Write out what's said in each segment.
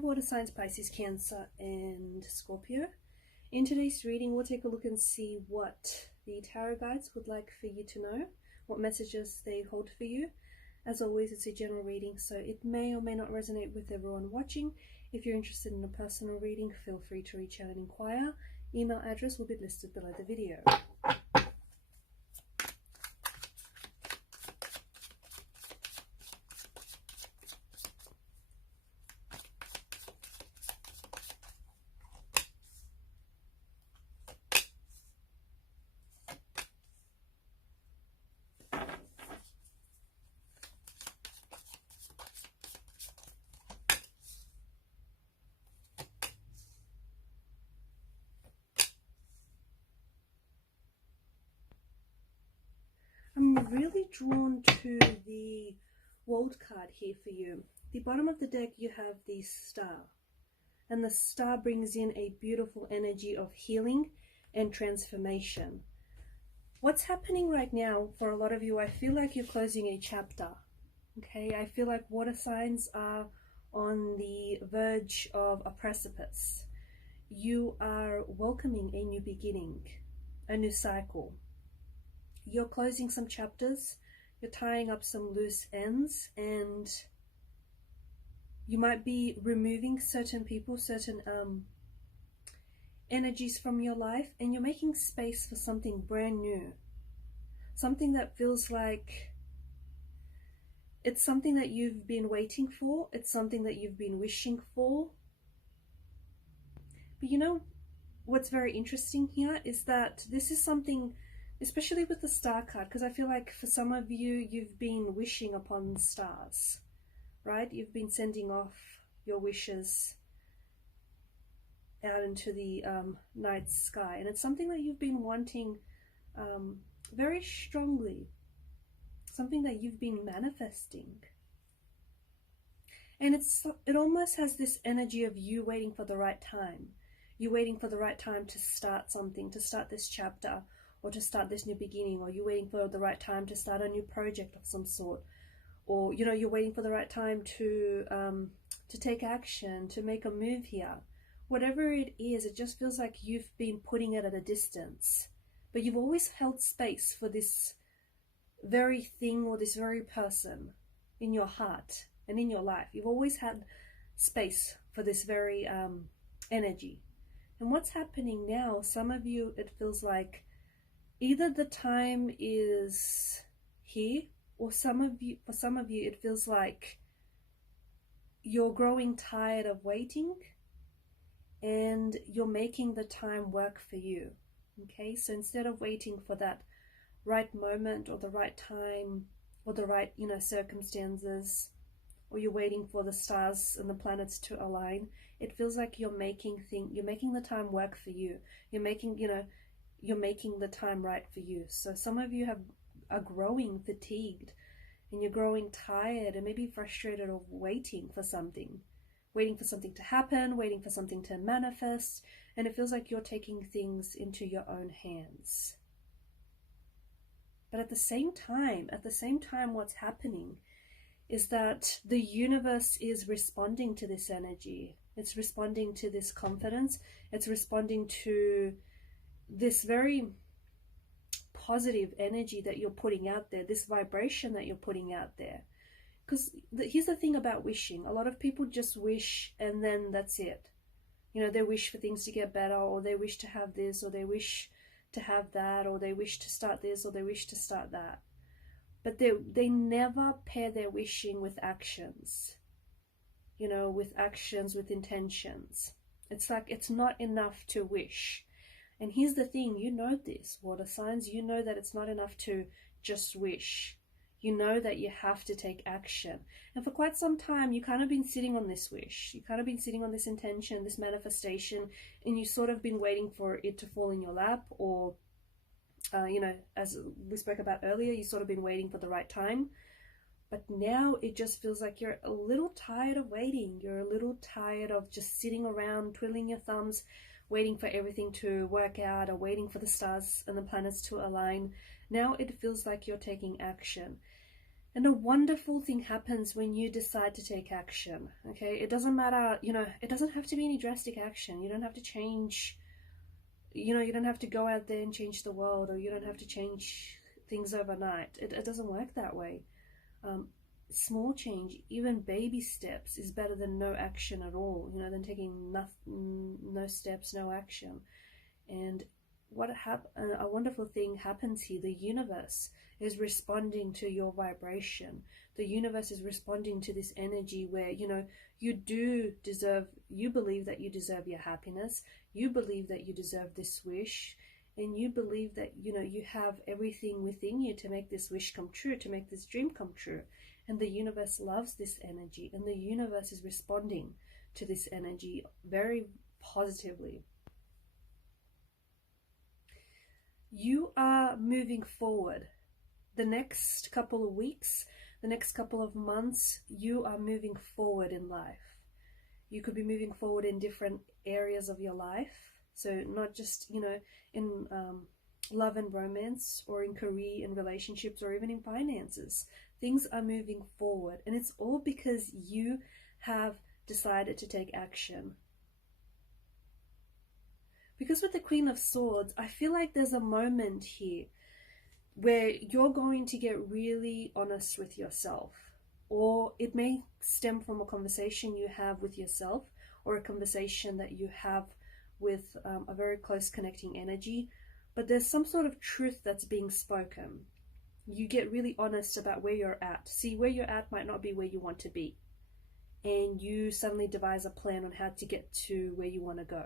water signs, Pisces, Cancer, and Scorpio. In today's reading, we'll take a look and see what the tarot guides would like for you to know, what messages they hold for you. As always, it's a general reading, so it may or may not resonate with everyone watching. If you're interested in a personal reading, feel free to reach out and inquire. Email address will be listed below the video. I'm really drawn to the World card here for you. The bottom of the deck, you have the Star. And the Star brings in a beautiful energy of healing and transformation. What's happening right now for a lot of you, I feel like you're closing a chapter. Okay, I feel like water signs are on the verge of a precipice. You are welcoming a new beginning, a new cycle. You're closing some chapters, you're tying up some loose ends, and you might be removing certain people, certain energies from your life, and you're making space for something brand new. Something that feels like it's something that you've been waiting for, it's something that you've been wishing for. But you know, what's very interesting here is that this is something, especially with the Star card, because I feel like for some of you, you've been wishing upon stars, right? You've been sending off your wishes out into the night sky, and it's something that you've been wanting very strongly, something that you've been manifesting. And it almost has this energy of you waiting for the right time. You waiting for the right time to start something, to start this chapter, or to start this new beginning, or you're waiting for the right time to start a new project of some sort, or you know, you're waiting for the right time to take action, to make a move here. Whatever it is, it just feels like you've been putting it at a distance, but you've always held space for this very thing or this very person in your heart and in your life. You've always had space for this very energy. And what's happening now, some of you, it feels like either the time is here, or for some of you, it feels like you're growing tired of waiting and you're making the time work for you. Okay, so instead of waiting for that right moment or the right time or the right, you know, circumstances, or you're waiting for the stars and the planets to align, it feels like you're making the time work for you. You're making the time right for you. So some of you are growing fatigued, and you're growing tired and maybe frustrated of waiting for something to happen, waiting for something to manifest, and it feels like you're taking things into your own hands. But at the same time, what's happening is that the universe is responding to this energy. It's responding to this confidence. It's responding to this very positive energy that you're putting out there, this vibration that you're putting out there. Because here's the thing about wishing. A lot of people just wish and then that's it. You know, they wish for things to get better, or they wish to have this, or they wish to have that, or they wish to start this, or they wish to start that. But they never pair their wishing with actions. You know, with actions, with intentions. It's like it's not enough to wish. And here's the thing, you know this, water signs, you know that it's not enough to just wish. You know that you have to take action. And for quite some time, you kind of been sitting on this wish. You kind of been sitting on this intention, this manifestation, and you sort of been waiting for it to fall in your lap, or, you know, as we spoke about earlier, you sort of been waiting for the right time. But now it just feels like you're a little tired of waiting. You're a little tired of just sitting around, twiddling your thumbs, waiting for everything to work out, or waiting for the stars and the planets to align. Now it feels like you're taking action. And a wonderful thing happens when you decide to take action, okay? It doesn't matter, you know, it doesn't have to be any drastic action. You don't have to change, you know, you don't have to go out there and change the world, or you don't have to change things overnight. It doesn't work that way. Small change, even baby steps, is better than no action at all, you know, than taking no steps, no action. And a wonderful thing happens here. The universe is responding to your vibration. The universe is responding to this energy where, you know, you believe that you deserve your happiness, you believe that you deserve this wish, and you believe that, you know, you have everything within you to make this wish come true, to make this dream come true. And the universe loves this energy, and the universe is responding to this energy very positively. You are moving forward. The next couple of weeks, the next couple of months, you are moving forward in life. You could be moving forward in different areas of your life. So not just, you know, in love and romance, or in career and relationships, or even in finances. Things are moving forward, and it's all because you have decided to take action. Because with the Queen of Swords, I feel like there's a moment here where you're going to get really honest with yourself, or it may stem from a conversation you have with yourself, or a conversation that you have with a very close connecting energy, but there's some sort of truth that's being spoken. You get really honest about where you're at. See, where you're at might not be where you want to be, and you suddenly devise a plan on how to get to where you want to go.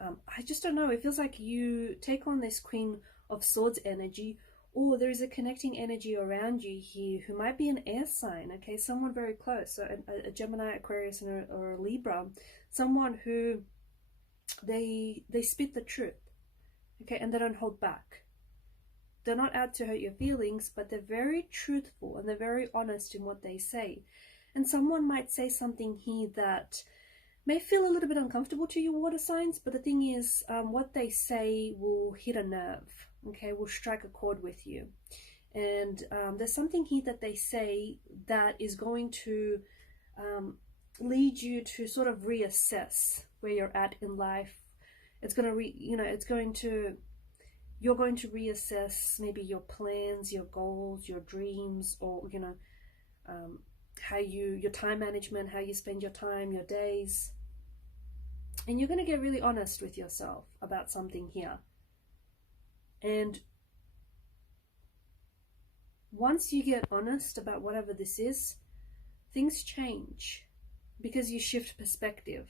I just don't know, it feels like you take on this Queen of Swords energy, or there is a connecting energy around you here who might be an air sign, okay, someone very close, so a Gemini, Aquarius, or a Libra, someone who they spit the truth, okay, and they don't hold back. They're not out to hurt your feelings, but they're very truthful and they're very honest in what they say. And someone might say something here that may feel a little bit uncomfortable to you water signs, but the thing is, what they say will hit a nerve, okay, will strike a chord with you. And there's something here that they say that is going to lead you to sort of reassess where you're at in life. It's going to you're going to reassess maybe your plans, your goals, your dreams, or, you know, your time management, how you spend your time, your days. And you're going to get really honest with yourself about something here. And once you get honest about whatever this is, things change, because you shift perspective.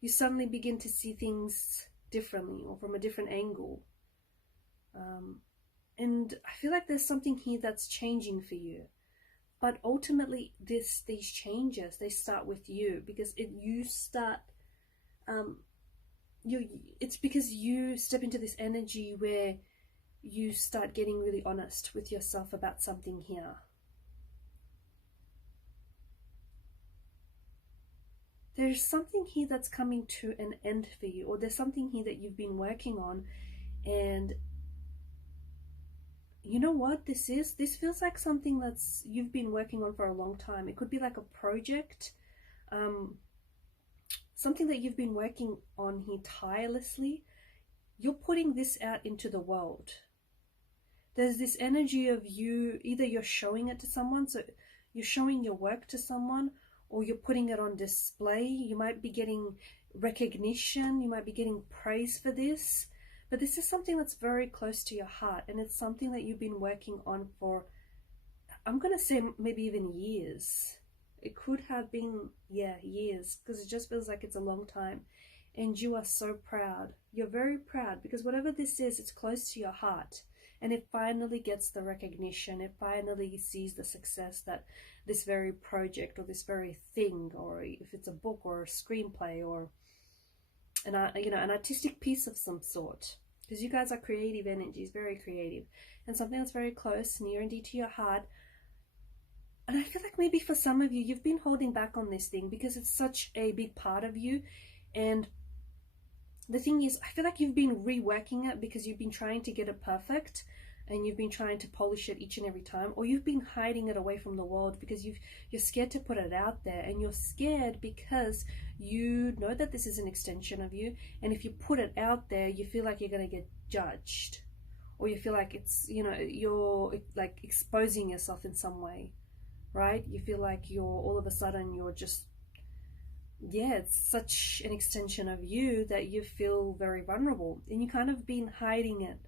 You suddenly begin to see things differently, or from a different angle. And I feel like there's something here that's changing for you. But ultimately, these changes, they start with you, because it's because you step into this energy where you start getting really honest with yourself about something here. There's something here that's coming to an end for you, or there's something here that you've been working on, and you know what this is? This feels like something that's you've been working on for a long time. It could be like a project, something that you've been working on here tirelessly. You're putting this out into the world. There's this energy of you, either you're showing it to someone, so you're showing your work to someone, or you're putting it on display. You might be getting recognition, you might be getting praise for this. But this is something that's very close to your heart, and it's something that you've been working on for, I'm going to say maybe even years. It could have been, years, because it just feels like it's a long time. And you are so proud. You're very proud, because whatever this is, it's close to your heart. And it finally gets the recognition. It finally sees the success that this very project, or this very thing, or if it's a book or a screenplay, or an artistic piece of some sort, because you guys are creative energies, very creative, and something that's very close, near and dear to your heart. And I feel like maybe for some of you, you've been holding back on this thing because it's such a big part of you. And the thing is, I feel like you've been reworking it because you've been trying to get it perfect. and you've been trying to polish it each and every time, or you've been hiding it away from the world because you're scared to put it out there, and you're scared because you know that this is an extension of you, and if you put it out there, you feel like you're going to get judged, or you feel like it's, you know, you're like exposing yourself in some way, right? You feel like you're all of a sudden you're just, yeah, it's such an extension of you that you feel very vulnerable, and you kind of been hiding it.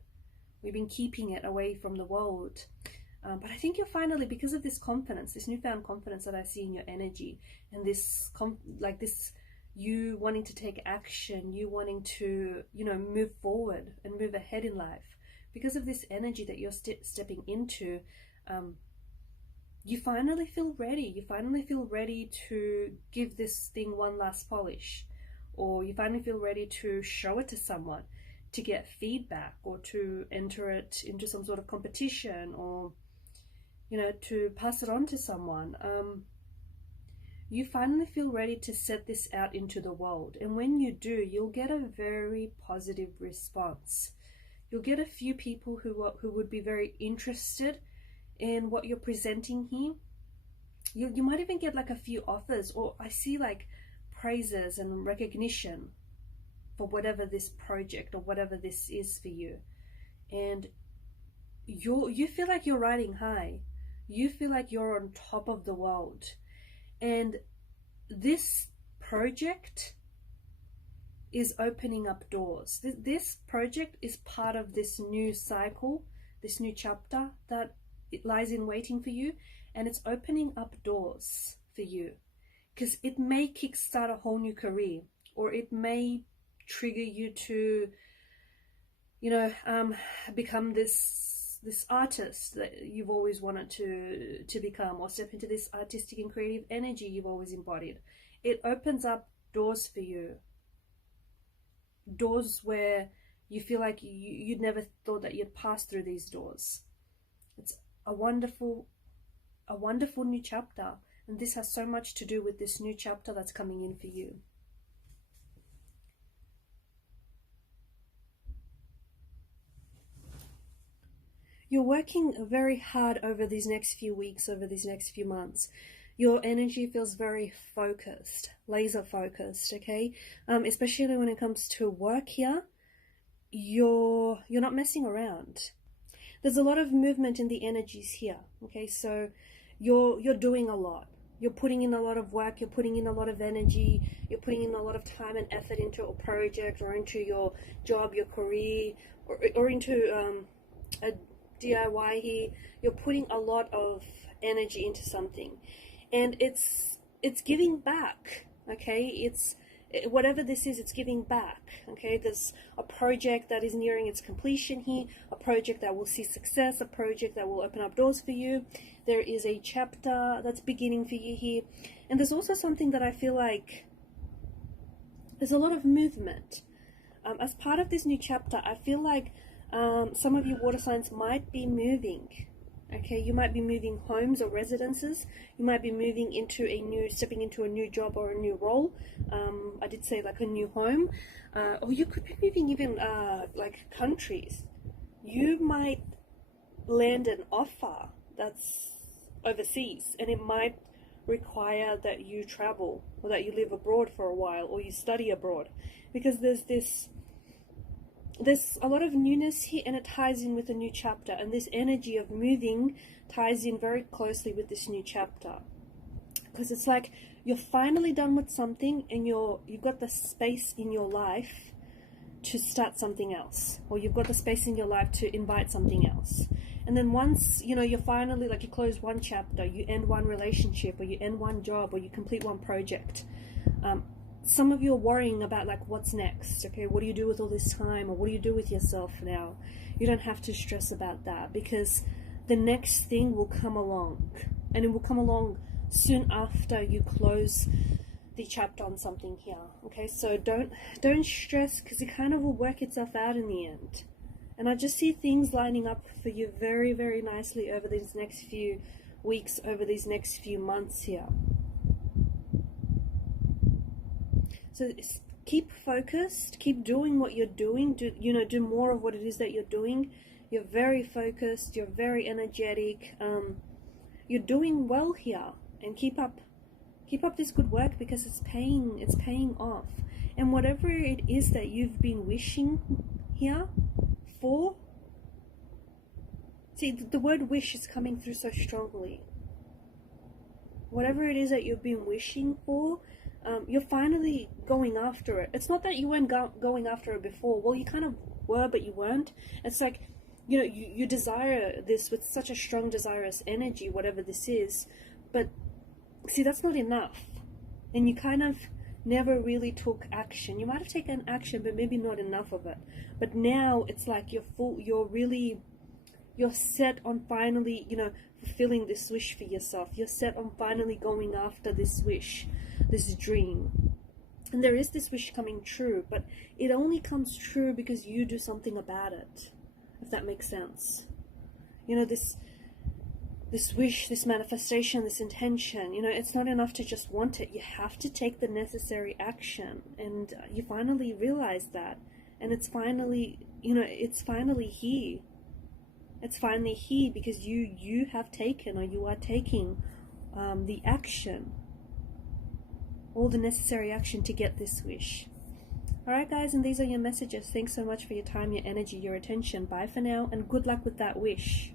We've been keeping it away from the world. But I think you're finally, because of this confidence, this newfound confidence that I see in your energy, and this, like this, you wanting to take action, you wanting to, you know, move forward and move ahead in life. Because of this energy that you're stepping into, you finally feel ready. You finally feel ready to give this thing one last polish, or you finally feel ready to show it to someone, to get feedback, or to enter it into some sort of competition, or, you know, to pass it on to someone. You finally feel ready to set this out into the world, and when you do, you'll get a very positive response. You'll get a few people who would be very interested in what you're presenting here. You might even get like a few offers, or I see like praises and recognition for whatever this project or whatever this is for you. And you feel like you're riding high. You feel like you're on top of the world. And this project is opening up doors. This project is part of this new cycle, this new chapter that it lies in waiting for you, and it's opening up doors for you, because it may kickstart a whole new career, or it may trigger you to, you know, become this artist that you've always wanted to become, or step into this artistic and creative energy you've always embodied. It opens up doors for you, doors where you feel like you'd never thought that you'd pass through these doors. It's a wonderful new chapter, and this has so much to do with this new chapter that's coming in for you. You're working very hard over these next few weeks, over these next few months. Your energy feels very focused, laser focused, okay? Especially when it comes to work here, you're not messing around. There's a lot of movement in the energies here, okay? So you're doing a lot. You're putting in a lot of work, you're putting in a lot of energy, you're putting in a lot of time and effort into a project, or into your job, your career, or into a DIY here. You're putting a lot of energy into something, and it's giving back, okay? Whatever this is, it's giving back, okay? There's a project that is nearing its completion here, a project that will see success, a project that will open up doors for you. There is a chapter that's beginning for you here, and there's also something that I feel like there's a lot of movement. As part of this new chapter, I feel like some of you water signs might be moving. Okay, you might be moving homes or residences. You might be moving into stepping into a new job or a new role. I did say like a new home, or you could be moving even like countries. You might land an offer that's overseas, and it might require that you travel, or that you live abroad for a while, or you study abroad, because there's a lot of newness here, and it ties in with a new chapter, and this energy of moving ties in very closely with this new chapter, because it's like you're finally done with something, and you've got the space in your life to start something else, or you've got the space in your life to invite something else. And then once you're finally, like, you close one chapter, you end one relationship, or you end one job, or you complete one project, some of you are worrying about, like, what's next, okay? What do you do with all this time, or what do you do with yourself now? You don't have to stress about that, because the next thing will come along, and it will come along soon after you close the chapter on something here, okay? So don't stress, because it kind of will work itself out in the end. And I just see things lining up for you very, very nicely over these next few weeks, over these next few months here. So keep focused, keep doing what you're doing, do more of what it is that you're doing. You're very focused, you're very energetic, you're doing well here, and keep up this good work, because it's paying off. And whatever it is that you've been wishing here for, see, the word wish is coming through so strongly. Whatever it is that you've been wishing for, you're finally going after it. It's not that you weren't going after it before. Well, you kind of were, but you weren't. It's like, you know, you desire this with such a strong desirous energy, whatever this is, but see, that's not enough. And you kind of never really took action. You might have taken action, but maybe not enough of it. But now it's like you're set on finally, you know, fulfilling this wish for yourself. You're set on finally going after this wish, this dream. And there is this wish coming true, but it only comes true because you do something about it, if that makes sense. You know, this wish, this manifestation, this intention, you know, it's not enough to just want it. You have to take the necessary action, and you finally realize that, and it's finally, you know, it's finally here. It's finally here because you have taken, or you are taking the action, all the necessary action to get this wish. Alright guys, and these are your messages. Thanks so much for your time, your energy, your attention. Bye for now, and good luck with that wish.